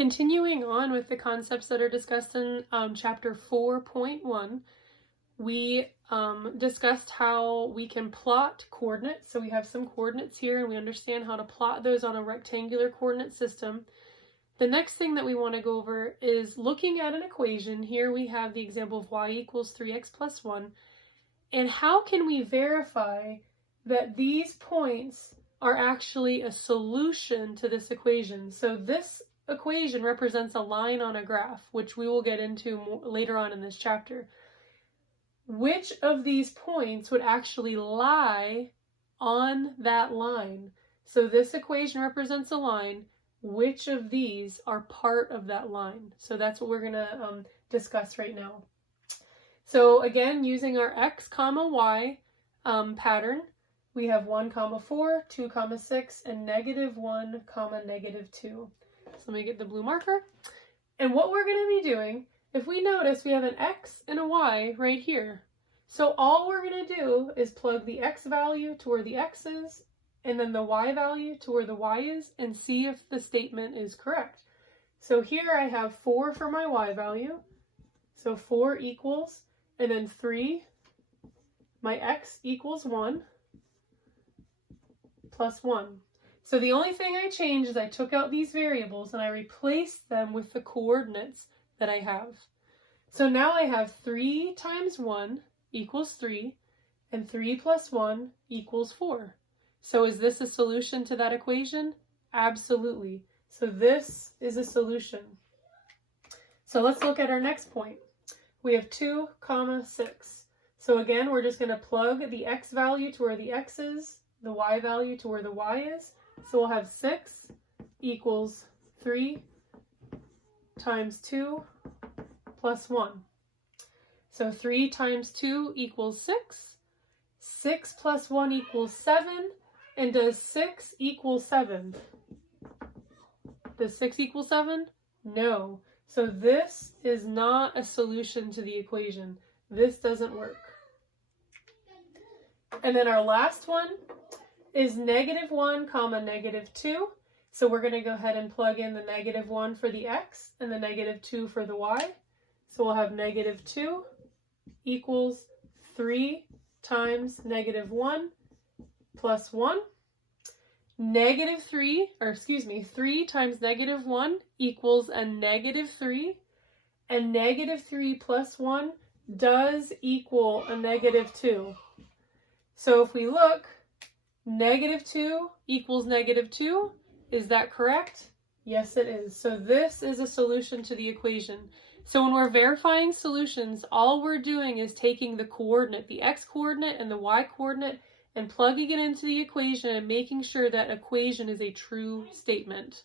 Continuing on with the concepts that are discussed in chapter 4.1, we discussed how we can plot coordinates. So we have some coordinates here and we understand how to plot those on a rectangular coordinate system. The next thing that we want to go over is looking at an equation. Here we have the example of y equals 3x plus 1. And how can we verify that these points are actually a solution to this equation? So this equation represents a line on a graph, which we will get into more later on in this chapter. Which of these points would actually lie on that line? So this equation represents a line. Which of these are part of that line? So that's what we're going to discuss right now. So again, using our x comma y pattern, we have 1 comma 4, 2 comma 6, and -1 comma -2. So let me get the blue marker. And what we're going to be doing, if we notice, we have an x and a y right here. So all we're going to do is plug the x value to where the x is, and then the y value to where the y is, and see if the statement is correct. So here I have 4 for my y value. So 4 equals, and then 3, my x equals 1, plus 1. So the only thing I changed is I took out these variables and I replaced them with the coordinates that I have. So now I have 3 times 1 equals 3, and 3 plus 1 equals 4. So is this a solution to that equation? Absolutely. So this is a solution. So let's look at our next point. We have 2 comma 6. So again, we're just going to plug the x value to where the x is, the y value to where the y is. So we'll have 6 equals 3 times 2 plus 1. So 3 times 2 equals 6. 6 plus 1 equals 7. And does 6 equal 7? Does 6 equal 7? No. So this is not a solution to the equation. This doesn't work. And then our last one is -1 comma -2. So we're going to go ahead and plug in the -1 for the x and the -2 for the y. So we'll have -2 equals 3 times -1 plus 1. 3 times -1 equals a -3, and -3 plus 1 does equal a -2. So if we look, -2 equals -2. Is that correct? Yes, it is. So this is a solution to the equation. So when we're verifying solutions, all we're doing is taking the coordinate, the x coordinate and the y coordinate, and plugging it into the equation and making sure that equation is a true statement.